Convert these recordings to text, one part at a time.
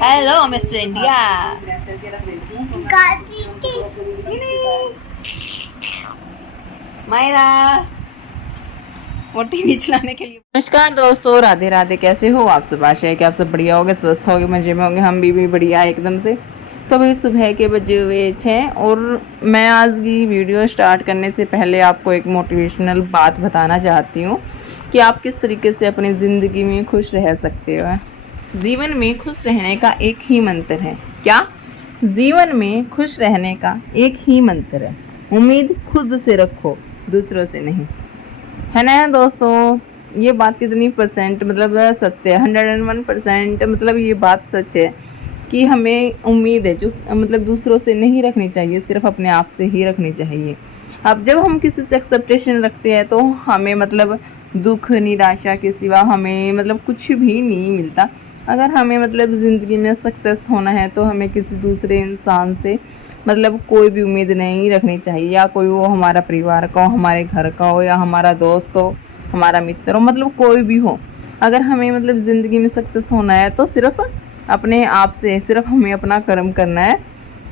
Hello mister India. Myra वो TV चलाने के लिए। नमस्कार दोस्तों, राधे राधे। कैसे हो आप सब? आशा है कि आप सब बढ़िया होंगे, स्वस्थ होंगे, मजे में होंगे। हम भी बढ़िया एकदम से। तो भाई सुबह के बजे हुए 6 और मैं आज की वीडियो स्टार्ट करने से पहले आपको एक मोटिवेशनल बात बताना चाहती हूँ कि आप किस तरीके से अपनी ज़िंदगी में खुश रह सकते हो। जीवन में खुश रहने का एक ही मंत्र है। क्या? जीवन में खुश रहने का एक ही मंत्र है, उम्मीद खुद से रखो, दूसरों से नहीं। है ना दोस्तों? ये बात कितनी परसेंट मतलब सत्य है? 101% मतलब ये बात सच है कि हमें उम्मीद है जो मतलब दूसरों से नहीं रखनी चाहिए, सिर्फ अपने आप से ही रखनी चाहिए। अब जब हम किसी से एक्सेप्टेशन रखते हैं तो हमें मतलब दुख निराशा के सिवा हमें मतलब कुछ भी नहीं मिलता। अगर हमें मतलब ज़िंदगी में सक्सेस होना है तो हमें किसी दूसरे इंसान से मतलब कोई भी उम्मीद नहीं रखनी चाहिए, या कोई वो हमारा परिवार का हो, हमारे घर का हो, या हमारा दोस्त हो, हमारा मित्र हो, मतलब कोई भी हो। अगर हमें मतलब ज़िंदगी में सक्सेस होना है तो सिर्फ अपने आप से, सिर्फ हमें अपना कर्म करना है।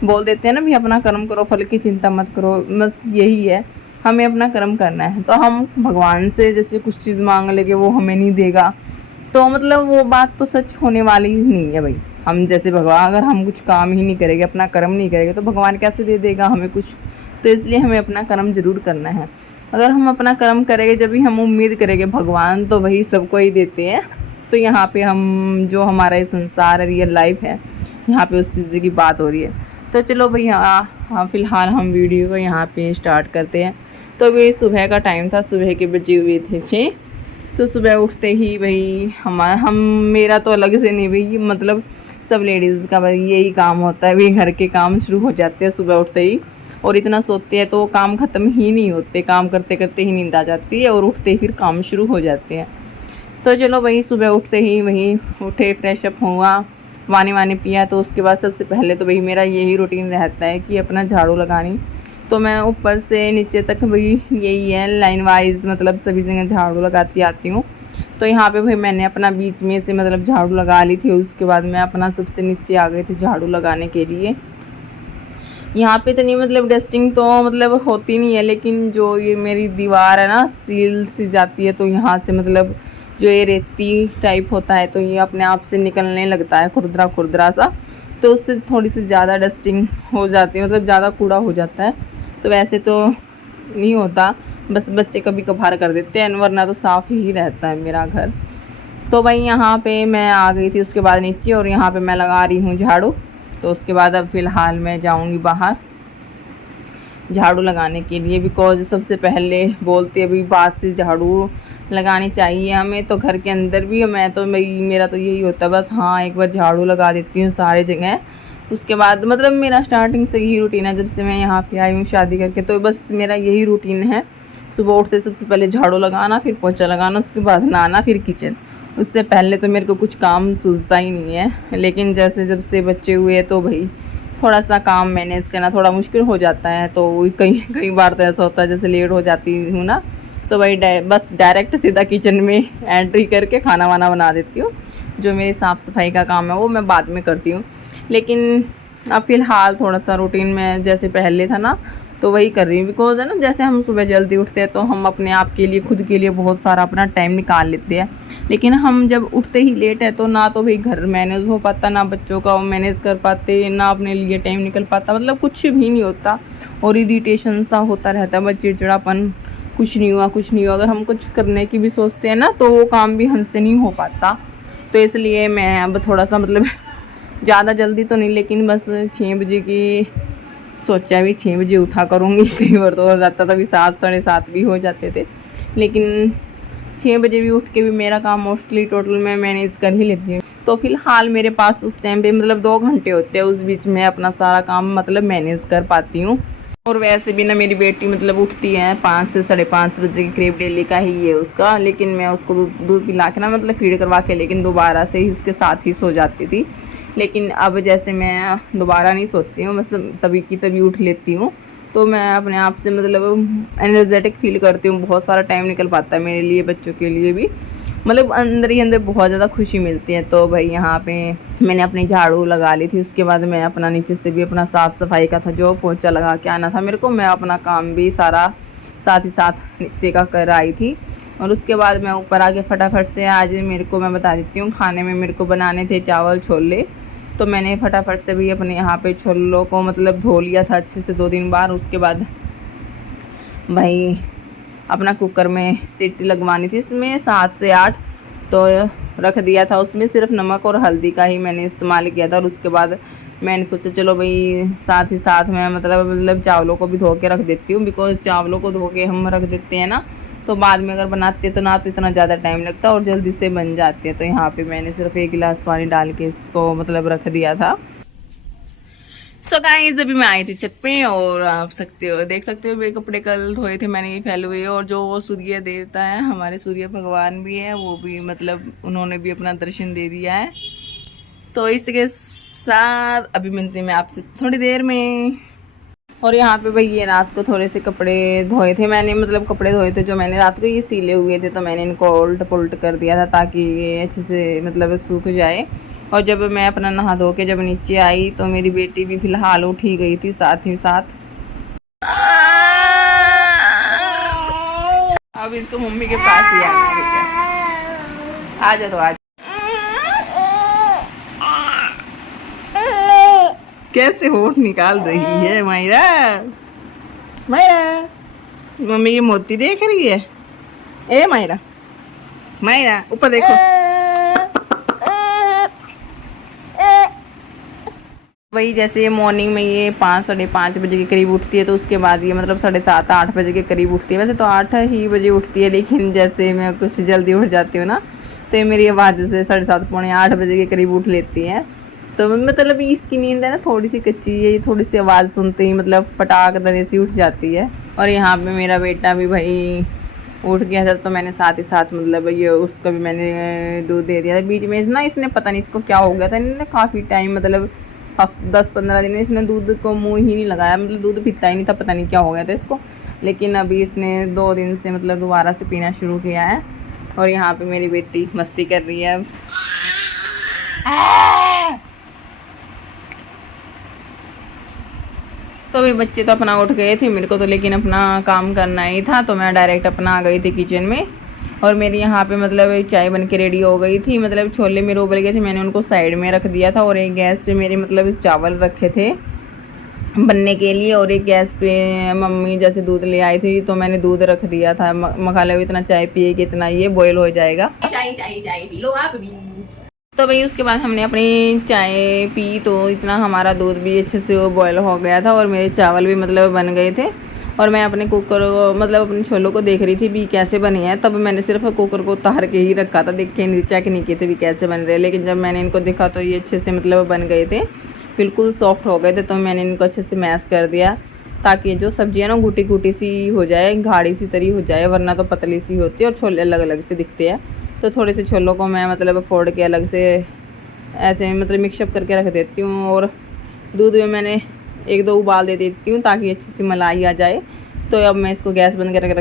बोल देते हैं ना भी अपना कर्म करो, फल की चिंता मत करो, बस यही है, हमें अपना कर्म करना है। तो हम भगवान से जैसे कुछ चीज़ मांग लेंगे वो हमें नहीं देगा, तो मतलब वो बात तो सच होने वाली ही नहीं है भाई। हम जैसे भगवान, अगर हम कुछ काम ही नहीं करेंगे, अपना कर्म नहीं करेंगे, तो भगवान कैसे दे देगा हमें कुछ? तो इसलिए हमें अपना कर्म ज़रूर करना है। अगर हम अपना कर्म करेंगे, जब भी हम उम्मीद करेंगे, भगवान तो वही सबको ही देते हैं। तो यहाँ पे हम जो हमारा ये संसार है, रियल लाइफ है, यहाँ पे उस चीज़ की बात हो रही है। तो चलो भाई, हाँ फ़िलहाल हम वीडियो को यहाँ पे स्टार्ट करते हैं। तो अभी सुबह का टाइम था, सुबह के बजे हुए थे 6। तो सुबह उठते ही भाई हम मेरा तो अलग से नहीं भाई, मतलब सब लेडीज़ का भाई यही काम होता है भाई, घर के काम शुरू हो जाते हैं सुबह उठते ही। और इतना सोते हैं तो काम ख़त्म ही नहीं होते, काम करते करते ही नींद आ जाती है और उठते ही फिर काम शुरू हो जाते हैं। तो चलो भाई, सुबह उठते ही वही उठे, फ्रेशअप हुआ, पानी वानी पिया। तो उसके बाद सबसे पहले तो भाई मेरा यही रूटीन रहता है कि अपना झाड़ू लगानी। तो मैं ऊपर से नीचे तक भाई यही है, लाइन वाइज मतलब सभी जगह झाड़ू लगाती आती हूँ। तो यहाँ पे भाई मैंने अपना बीच में से मतलब झाड़ू लगा ली थी, उसके बाद मैं अपना सबसे नीचे आ गई थी झाड़ू लगाने के लिए। यहाँ पे इतनी मतलब डस्टिंग तो मतलब होती नहीं है, लेकिन जो ये मेरी दीवार है ना, सील सी जाती है, तो यहाँ से मतलब जो ये रेती टाइप होता है तो ये अपने आप से निकलने लगता है, खुरदरा खुरदरा सा। तो उससे थोड़ी सी ज़्यादा डस्टिंग हो जाती है, मतलब ज़्यादा कूड़ा हो जाता है। तो वैसे तो नहीं होता, बस बच्चे कभी कभार कर देते हैं, वरना तो साफ़ ही रहता है मेरा घर। तो भाई यहाँ पे मैं आ गई थी उसके बाद नीचे, और यहाँ पे मैं लगा रही हूँ झाड़ू। तो उसके बाद अब फ़िलहाल मैं जाऊँगी बाहर झाड़ू लगाने के लिए, बिकॉज सबसे पहले बोलते हैं भाई बात से झाड़ू लगानी चाहिए हमें। तो घर के अंदर भी मैं तो मेरा तो यही होता है, बस हाँ एक बार झाड़ू लगा देती हूँ सारे जगह। उसके बाद मतलब मेरा स्टार्टिंग से यही रूटीन है, जब से मैं यहाँ पे आई हूँ शादी करके, तो बस मेरा यही रूटीन है। सुबह उठते सबसे पहले झाड़ू लगाना, फिर पोछा लगाना, उसके बाद नहाना, फिर किचन। उससे पहले तो मेरे को कुछ काम सूझता ही नहीं है। लेकिन जैसे जब से बच्चे हुए तो भाई थोड़ा सा काम मैनेज करना थोड़ा मुश्किल हो जाता है। तो कई कई बार तो ऐसा होता है जैसे लेट हो जाती हूँ ना, तो भाई बस डायरेक्ट सीधा किचन में एंट्री करके खाना वाना बना देती हूँ। जो मेरी साफ़ सफाई का काम है वो मैं बाद में करती हूँ। लेकिन अब फ़िलहाल थोड़ा सा रूटीन में जैसे पहले था ना, तो वही कर रही हूँ। बिकॉज है ना, जैसे हम सुबह जल्दी उठते हैं तो हम अपने आप के लिए, खुद के लिए बहुत सारा अपना टाइम निकाल लेते हैं। लेकिन हम जब उठते ही लेट है तो ना तो भाई घर मैनेज हो पाता, ना बच्चों का मैनेज कर पाते, ना अपने लिए टाइम निकल पाता, मतलब कुछ भी नहीं होता। और इरिटेशन सा होता रहता है, बस चिड़चिड़ापन, कुछ नहीं हुआ कुछ नहीं हुआ। अगर हम कुछ करने की भी सोचते हैं ना तो वो काम भी हमसे नहीं हो पाता। तो इसलिए मैं अब थोड़ा सा मतलब ज़्यादा जल्दी तो नहीं, लेकिन बस 6 बजे की सोचा भी 6 बजे उठा करूँगी। कई बार तो हो जाता था, भी 7 साढ़े 7 भी हो जाते थे, लेकिन 6 बजे भी उठ के भी मेरा काम मोस्टली टोटल मैं मैनेज कर ही लेती हूँ। तो फ़िलहाल मेरे पास उस टाइम पे मतलब 2 घंटे होते हैं, उस बीच में अपना सारा काम मतलब मैनेज कर पाती हूँ। और वैसे भी ना मेरी बेटी मतलब उठती है 5 से साढ़े 5 बजे के करीब, डेली का ही है उसका। लेकिन मैं उसको दूध पिला के ना मतलब फीड करवा के, लेकिन दोबारा से ही उसके साथ ही सो जाती थी। लेकिन अब जैसे मैं दोबारा नहीं सोती हूँ, बस तभी की तभी उठ लेती हूँ। तो मैं अपने आप से मतलब एनर्जेटिक फील करती हूँ, बहुत सारा टाइम निकल पाता है मेरे लिए, बच्चों के लिए भी। मतलब अंदर ही अंदर बहुत ज़्यादा खुशी मिलती है। तो भाई यहाँ पे मैंने अपनी झाड़ू लगा ली थी, उसके बाद मैं अपना नीचे से भी अपना साफ़ सफाई का था जो पोंछा लगा के आना था मेरे को, मैं अपना काम भी सारा साथ ही साथ नीचे का कर आई थी। और उसके बाद मैं ऊपर आके फटाफट से, आज मेरे को मैं बता देती हूँ, खाने में मेरे को बनाने थे चावल छोले। तो मैंने फटाफट से भी अपने यहाँ पे छोलों को मतलब धो लिया था अच्छे से 2 दिन बाद। उसके बाद भाई अपना कुकर में सीटी लगवानी थी, इसमें 7 से 8 तो रख दिया था। उसमें सिर्फ नमक और हल्दी का ही मैंने इस्तेमाल किया था। और उसके बाद मैंने सोचा चलो भाई साथ ही साथ मैं मतलब चावलों को भी धो के रख देती हूँ, बिकॉज चावलों को धो के हम रख देते हैं ना तो बाद में अगर बनाते तो ना तो इतना ज़्यादा टाइम लगता और जल्दी से बन जाती है। तो यहाँ पे मैंने सिर्फ 1 गिलास पानी डाल के इसको मतलब रख दिया था। सो गाइस अभी मैं आई थी छत पे और आप देख सकते हो मेरे कपड़े कल धोए थे मैंने, ये फैले हुए। और जो वो सूर्य देवता है, हमारे सूर्य भगवान भी है, वो भी मतलब उन्होंने भी अपना दर्शन दे दिया है। तो इसके साथ अभी मिलती मैं आपसे थोड़ी देर में। और यहाँ पे भाई ये रात को थोड़े से कपड़े धोए थे मैंने, मतलब कपड़े धोए थे जो मैंने रात को ये सीले हुए थे, तो मैंने इनको उल्ट पुल्ट कर दिया था ताकि ये अच्छे से मतलब सूख जाए। और जब मैं अपना नहा धो के जब नीचे आई तो मेरी बेटी भी फ़िलहाल उठ ही गई थी साथ ही साथ। अब इसको मम्मी के पास ही आना है। आ जा तो आज कैसे होठ निकाल रही है मायरा। मायरा मम्मी की मोती देख रही है। ए मायरा, मायरा ऊपर देखो। वही जैसे ये मॉर्निंग में ये 5 साढ़े 5 बजे के करीब उठती है, तो उसके बाद ये मतलब 7:30 8 बजे के करीब उठती है। वैसे तो 8 ही बजे उठती है, लेकिन जैसे मैं कुछ जल्दी उठ जाती हूँ ना तो ये मेरी आवाज़ से 7:30 पौने 8 बजे के करीब उठ लेती है। तो मतलब इसकी नींद है ना थोड़ी सी कच्ची है, थोड़ी सी आवाज़ सुनते ही मतलब फटाक दने से उठ जाती है। और यहाँ पे मेरा बेटा भी भाई उठ गया था, तो मैंने साथ ही साथ मतलब ये उसको भी मैंने दूध दे दिया था। बीच में ना इसने पता नहीं इसको क्या हो गया था, इन्होंने काफ़ी टाइम मतलब 10-15 दिन में इसने दूध को मुँह ही नहीं लगाया, मतलब दूध पीता ही नहीं था, पता नहीं क्या हो गया था इसको। लेकिन अभी इसने 2 दिन से मतलब दोबारा से पीना शुरू किया है। और यहाँ पे मेरी बेटी मस्ती कर रही है अब। तो अभी बच्चे तो अपना उठ गए थे, मेरे को तो लेकिन अपना काम करना ही था, तो मैं डायरेक्ट अपना आ गई थी किचन में। और मेरी यहाँ पे मतलब चाय बन के रेडी हो गई थी, मतलब छोले मेरे उबल गए थे, मैंने उनको साइड में रख दिया था। और एक गैस पे मेरे मतलब चावल रखे थे बनने के लिए, और एक गैस पे मम्मी जैसे दूध ले आई थी तो मैंने दूध रख दिया था। मखा लो इतना चाय पिएगी इतना ये बॉयल हो जाएगा। चाय चाय चाय पी लो आप भी। तो भाई उसके बाद हमने अपनी चाय पी, तो इतना हमारा दूध भी अच्छे से बॉयल हो गया था और मेरे चावल भी मतलब बन गए थे। और मैं अपने कुकर मतलब अपने छोलों को देख रही थी भी कैसे बने हैं, तब मैंने सिर्फ कुकर को उतार के ही रखा था, देख के चेक नहीं किए थे भी कैसे बन रहे। लेकिन जब मैंने इनको देखा तो ये अच्छे से मतलब बन गए थे, बिल्कुल सॉफ्ट हो गए थे। तो मैंने इनको अच्छे से मैश कर दिया ताकि जो सब्ज़ी है ना घुटी घुटी सी हो जाए, गाढ़ी सी तरी हो जाए, वरना तो पतली सी होती है और छोले अलग अलग से दिखते हैं। तो थोड़े से छोलों को मैं मतलब फोड़ के अलग से ऐसे मतलब मिक्सअप करके रख देती हूँ। और दूध में मैंने 1-2 उबाल दे देती हूँ ताकि अच्छी सी मलाई आ जाए। तो अब मैं इसको गैस बंद करके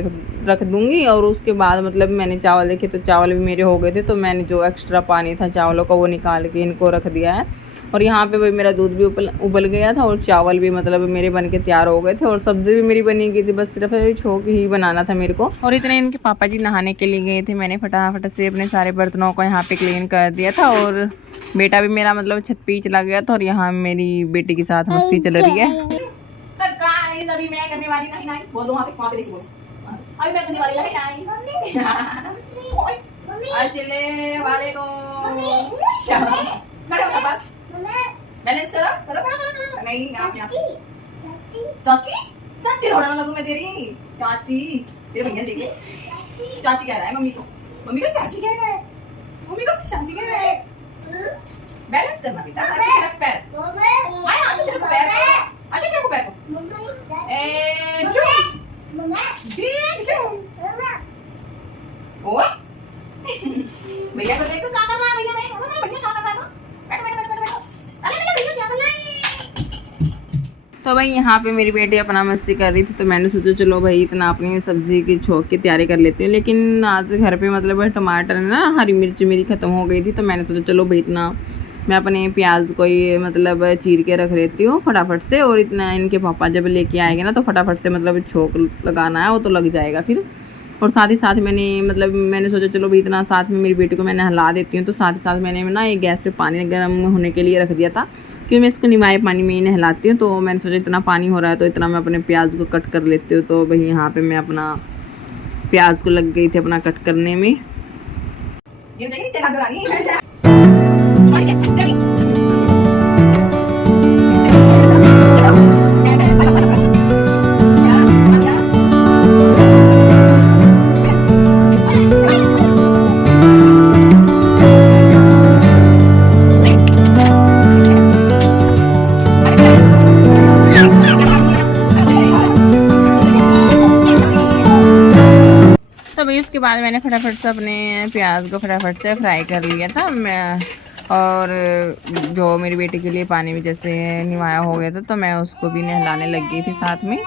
रख दूँगी। और उसके बाद मतलब मैंने चावल देखे तो चावल भी मेरे हो गए थे, तो मैंने जो एक्स्ट्रा पानी था चावलों का वो निकाल के इनको रख दिया है। और यहाँ पे वही मेरा दूध भी उबल गया था और चावल भी मतलब मेरे बन के तैयार हो गए थे और सब्ज़ी भी मेरी बनी गई थी, बस सिर्फ छोंक ही बनाना था मेरे को। और इतने इनके पापा जी नहाने के लिए गए थे, मैंने फटाफट से अपने सारे बर्तनों को यहाँ पे क्लीन कर दिया था। और बेटा भी मेरा मतलब छत पे ही चला गया था और यहाँ मेरी बेटी के साथ मस्ती चल रही है। अभी मैं करने वाली नहीं बोल दो वहाँ पे देखो, अभी मैं करने वाली नहीं चले वाले को बैलेंस करो करो करो करो नहीं आप चाची चाची थोड़ा ना लगू मैं तेरी चाची तेरे भैया देखे चाची कह रहा है मम्मी को चाची कह रहा है, मम्मी को चाची कह रहा है। बैलेंस करना बेटा, अच्छे से रख पैर, आया अच्छे से रख पैर, अच्छे से रख पैर ए ओए भैया को देखो क्या कर रहा है, भैया देखो भैया क्या कर रहा है। तो भाई यहाँ पे मेरी बेटी अपना मस्ती कर रही थी, तो मैंने सोचा चलो भाई इतना अपनी सब्ज़ी की छोंक की तैयारी कर लेती हूँ। लेकिन आज घर पे मतलब टमाटर ना हरी मिर्च मेरी ख़त्म हो गई थी, तो मैंने सोचा चलो भाई इतना मैं अपने प्याज को ये मतलब चीर के रख लेती हूँ फटाफट से, और इतना इनके पापा जब लेके आएंगे ना तो फटाफट से मतलब छोंक लगाना है वो तो लग जाएगा फिर। और साथ ही साथ मैंने सोचा चलो भाई इतना साथ में मेरी बेटी को मैं नहला देती हूँ, तो साथ ही साथ मैंने ना एक गैस पे पानी गर्म होने के लिए रख दिया था, क्योंकि मैं इसको निमाए पानी में ही नहलाती हूँ। तो मैंने सोचा इतना पानी हो रहा है तो इतना मैं अपने प्याज को कट कर लेती हूँ। तो भाई यहाँ पे मैं अपना प्याज को लग गई थी अपना कट करने में। तो भाई उसके बाद मैंने फटाफट से अपने प्याज को फटाफट से फ्राई कर लिया था मैं, और जो मेरी बेटी के लिए पानी भी जैसे निवाया हो गया था तो मैं उसको भी नहलाने लग गई थी साथ में।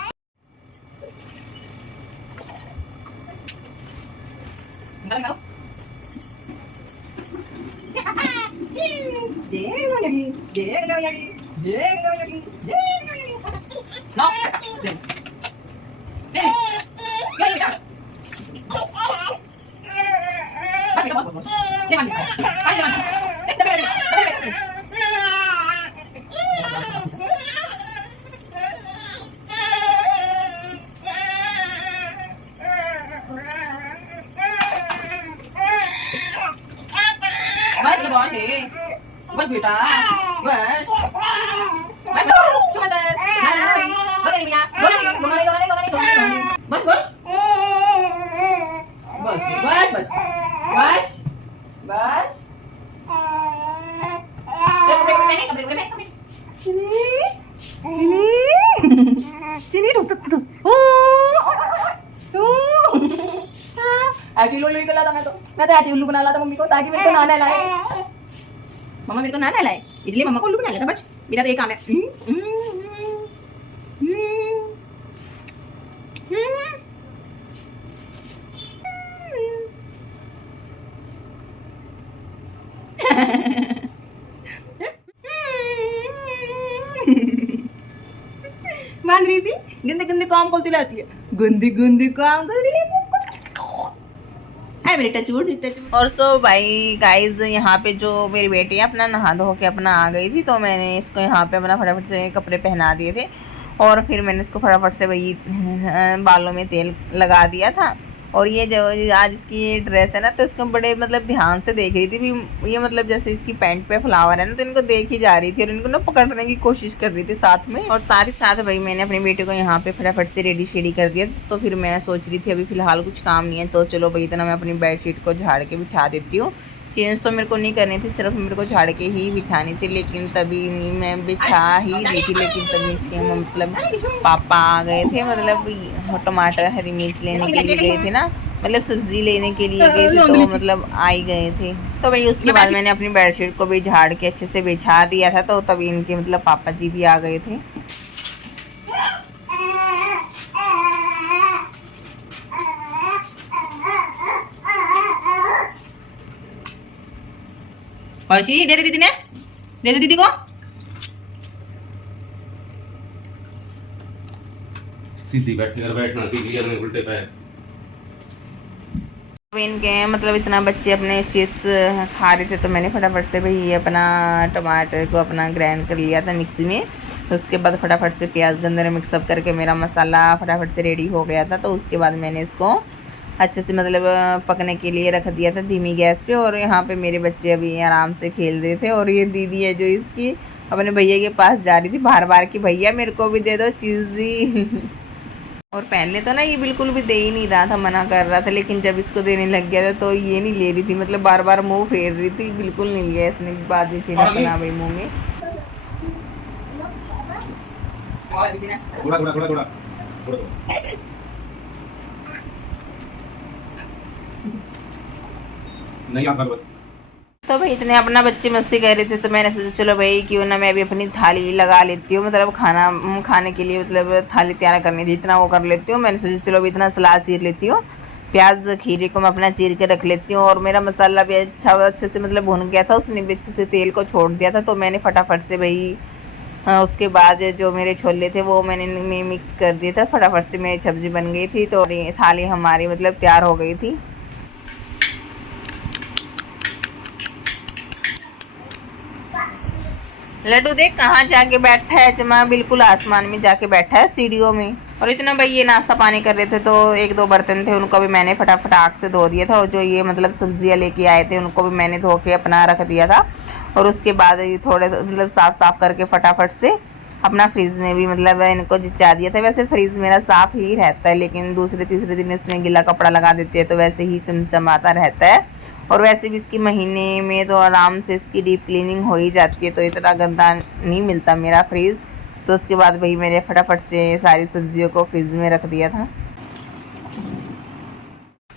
बस बेटा बस बस बस बस बस बस बस चीनी एक्चुअली लोई कर लाता मैं तो ऐसे उल्लू बना लाता मम्मी को ताकि मेरे को ना नहलाए। मम्मा मेरे को ना नहलाए इसलिए मम्मा को उल्लू बना लेता बच, मेरा तो ये काम है। बांदरी सी गंदे गंदे काम खोलती रहती है, गंदी गंदी काम खोलती रहती है। और सो भाई गाइज यहाँ पे जो मेरी बेटी है अपना नहा धो के अपना आ गई थी, तो मैंने इसको यहाँ पे अपना फटाफट से कपड़े पहना दिए थे, और फिर मैंने इसको फटाफट से वही बालों में तेल लगा दिया था। और ये जो आज इसकी ये ड्रेस है ना तो इसको बड़े मतलब ध्यान से देख रही थी भी, ये मतलब जैसे इसकी पैंट पे फ्लावर है ना तो इनको देख ही जा रही थी और इनको ना पकड़ने की कोशिश कर रही थी साथ में। और साथ ही साथ भाई मैंने अपनी बेटी को यहाँ पे फटाफट से रेडी शेडी कर दिया, तो फिर मैं सोच रही थी अभी फिलहाल कुछ काम नहीं है तो चलो भाई इतना मैं अपनी बेडशीट को झाड़ के बिछा देती हूँ। चेंज तो मेरे को नहीं करनी थी, सिर्फ मेरे को झाड़ के ही बिछानी थी, लेकिन तभी मैं बिछा ही दी थी, लेकिन तभी इसके मतलब पापा आ गए थे, मतलब टमाटर हरी मिर्च लेने के लिए गए थे ना, मतलब सब्जी लेने के लिए गए थे तो मतलब आई गए थे। तो भाई उसके बाद मैंने अपनी बेडशीट को भी झाड़ के अच्छे से बिछा दिया था, तो तभी इनके मतलब पापा जी भी आ गए थे। औशी दे दे दीदी ने, दे दे दीदी को। सीधी बैठना सीधी उल्टे पैर। इनके मतलब इतना बच्चे अपने चिप्स खा रहे थे तो मैंने फटाफट से भाई ये अपना टमाटर को अपना ग्राइंड कर लिया था मिक्सी में। उसके बाद फटाफट से प्याज गंदर मिक्सअप करके मेरा मसाला फटाफट से रेडी हो गया था। तो उसके बाद मैंने इसको अच्छे से मतलब पकने के लिए रख दिया था धीमी गैस पे। और यहाँ पे मेरे बच्चे अभी आराम से खेल रहे थे, और ये दीदी है जो इसकी अपने भैया के पास जा रही थी बार बार कि भैया मेरे को भी दे दो चीज़ी। और पहले तो ना ये बिल्कुल भी दे ही नहीं रहा था, मना कर रहा था, लेकिन जब इसको देने लग गया था तो ये नहीं ले रही थी, मतलब बार बार मुंह फेर रही थी, बिल्कुल नहीं लिया इसने। बाद में फिर अपना भाई मुँह में थोड़ा नहीं आता बस। तो भाई इतने अपना बच्चे मस्ती कर रहे थे तो मैंने सोचा चलो भाई क्यों ना मैं भी अपनी थाली लगा लेती हूँ, मतलब खाना खाने के लिए मतलब थाली तैयार करनी थी, इतना वो कर लेती हूँ। मैंने सोचा चलो इतना सलाद चीर लेती हूँ, प्याज खीरे को मैं अपना चीर के रख लेती हूँ। और मेरा मसाला भी अच्छे से मतलब भुन गया था, उसने भी अच्छे से तेल को छोड़ दिया था। तो मैंने फटाफट से भाई उसके बाद जो मेरे छोले थे वो मैंने मिक्स कर दिया था, फटाफट से मेरी सब्जी बन गई थी। तो थाली हमारी मतलब तैयार हो गई थी। लड्डू देख कहाँ जाके बैठा है, जमा बिल्कुल आसमान में जाके बैठा है सीढ़ियों में। और इतना भाई ये नाश्ता पानी कर रहे थे तो एक दो बर्तन थे उनको भी मैंने फटाफट आग से धो दिया था। और जो ये मतलब सब्जियां लेके आए थे उनको भी मैंने धो के अपना रख दिया था। और उसके बाद ये थोड़े मतलब साफ करके फटाफट से अपना फ्रिज में भी मतलब इनको जिचा दिया था। वैसे फ्रिज मेरा साफ़ ही रहता है, लेकिन दूसरे तीसरे दिन इसमें गीला कपड़ा लगा देते हैं तो वैसे ही चमचमाता रहता है। और वैसे भी इसकी महीने में तो आराम से इसकी डीप क्लीनिंग हो ही जाती है, तो इतना गंदा नहीं मिलता मेरा फ्रिज। तो उसके बाद भाई मैंने फटाफट से सारी सब्जियों को फ्रिज में रख दिया था।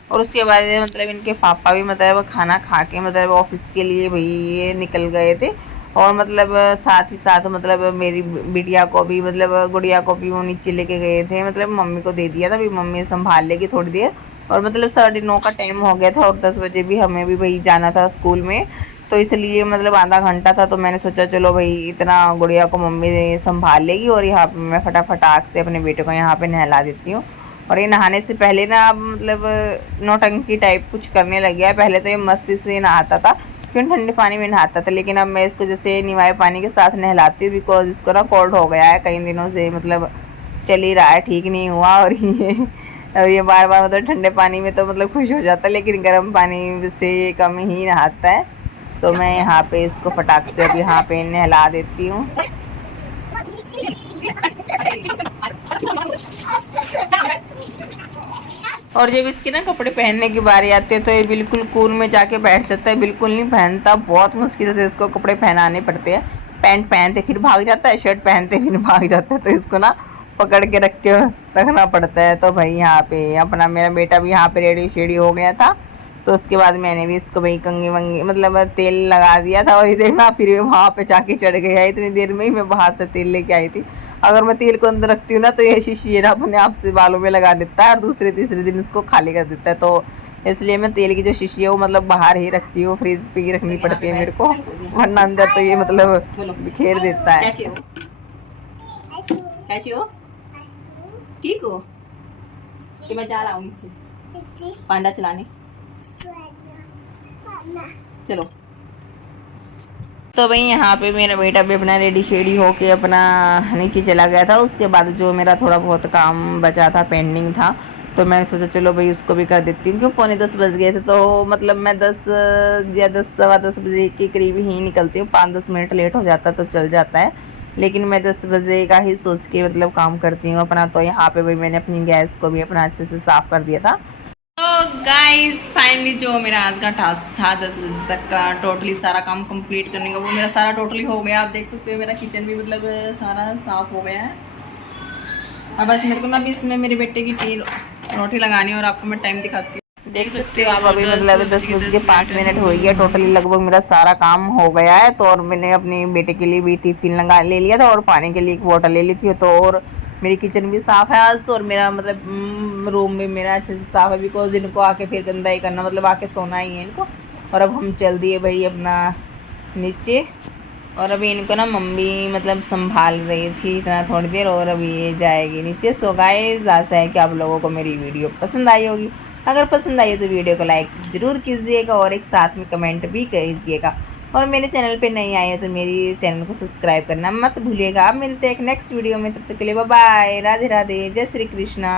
और उसके बाद मतलब इनके पापा भी मतलब खाना खा के मतलब ऑफिस के लिए भाई ये निकल गए थे। और मतलब साथ ही साथ मतलब मेरी बिटिया को भी मतलब गुड़िया को भी वो नीचे लेके गए थे, मतलब मम्मी को दे दिया था, भी मम्मी संभाल लेगी थोड़ी देर। और मतलब 9:30 का टाइम हो गया था और 10 बजे भी हमें भी भाई जाना था स्कूल में, तो इसलिए मतलब आधा घंटा था। तो मैंने सोचा चलो भाई इतना गुड़िया को मम्मी संभाल लेगी और यहाँ पे मैं फटाफट आग से अपने बेटे को यहाँ पे नहला देती हूँ। और ये नहाने से पहले ना अब मतलब नौटंकी टाइप कुछ करने लग गया है। पहले तो ये मस्ती से नहाता था, क्यों ठंडे पानी में नहाता था, लेकिन अब मैं इसको जैसे निवाए पानी के साथ नहलाती हूँ, बिकॉज इसको ना कोल्ड हो गया है कई दिनों से, मतलब चल ही रहा है, ठीक नहीं हुआ। और ये बार बार मतलब ठंडे पानी में तो मतलब खुश हो जाता है, लेकिन गर्म पानी से कम ही नहाता है। तो मैं यहाँ पे इसको फटाक से अब यहाँ पे नहला देती हूँ। और जब इसके ना कपड़े पहनने की बारी आती है तो ये बिल्कुल कूल में जाके बैठ जाता है, बिल्कुल नहीं पहनता, बहुत मुश्किल से इसको कपड़े पहनाने पड़ते हैं। पैंट पहनते फिर भाग जाता है, शर्ट पहनते फिर भाग जाता है, तो इसको ना पकड़ के रखना पड़ता है। तो भाई यहाँ पे अपना मेरा बेटा भी यहाँ पे रेडी शेडी हो गया था। तो उसके बाद मैंने भी इसको भाई कंगी वंगी मतलब तेल लगा दिया था। और ये देखना फिर वहाँ पे जाके चढ़ गया, इतनी देर में ही मैं बाहर से तेल लेके आई थी। अगर मैं तेल को अंदर रखती हूँ ना तो ये शीशी ना अपने आप से बालों में लगा देता है और दूसरे तीसरे दिन इसको खाली कर देता है। तो इसलिए मैं तेल की जो शीशी है वो मतलब बाहर ही रखती हूँ, फ्रिज पे ही रखनी पड़ती है मेरे को, वरना अंदर तो ये मतलब बिखेर देता है। कैसी हो? ठीक हो? कि मैं जा रहा हूँ नीचे पांडा चलाने, चलो। तो भाई यहाँ पे मेरा बेटा भी अपना रेडी शेडी होके अपना नीचे चला गया था। उसके बाद जो मेरा थोड़ा बहुत काम बचा था, पेंडिंग था, तो मैंने सोचा चलो भाई उसको भी कर देती हूँ, क्यों 9:45 बज गए थे। तो मतलब मैं 10 या 10 सवा 10 बजे के करीब ही निकलती हूँ, 5-10 मिनट लेट हो जाता तो चल जाता है, लेकिन मैं 10 बजे का ही सोच के मतलब काम करती हूँ अपना। तो यहाँ पे भाई मैंने अपनी गैस को भी अपना अच्छे से साफ़ कर दिया था। तो गाइस फाइनली जो मेरा आज का टास्क था 10 बजे तक का टोटली सारा काम कंप्लीट करने का, वो मेरा सारा टोटली हो गया। आप देख सकते हो मेरा किचन भी मतलब सारा साफ हो गया है। अब बस मेरे को ना अभी इसमें मेरे बेटे की रोटी लगानी है और आपको मैं टाइम दिखाती हूँ। देख सकते हो आप अभी मतलब 10:05 हो गया, टोटली लगभग मेरा सारा काम हो गया है। तो और मैंने अपने बेटे के लिए भी टिफिन ले लिया था और पानी के लिए एक बोतल ले ली थी। तो और मेरी किचन भी साफ़ है आज तो, और मेरा मतलब रूम भी मेरा अच्छे से साफ़ है, बिकॉज इनको आके फिर गंदा ही करना, मतलब आके सोना ही है इनको। और अब हम चल दिए भाई अपना नीचे, और अभी इनको ना मम्मी मतलब संभाल रही थी इतना थोड़ी देर, और अभी ये जाएगी नीचे। सो गाइस आशा है कि आप लोगों को मेरी वीडियो पसंद आई होगी। अगर पसंद आई तो वीडियो को लाइक ज़रूर कीजिएगा और एक साथ में कमेंट भी कीजिएगा। और मेरे चैनल पे नहीं आए हो तो मेरी चैनल को सब्सक्राइब करना मत भूलिएगा। आप मिलते हैं एक नेक्स्ट वीडियो में, तब तक के लिए बाय बाय, राधे राधे, जय श्री कृष्णा।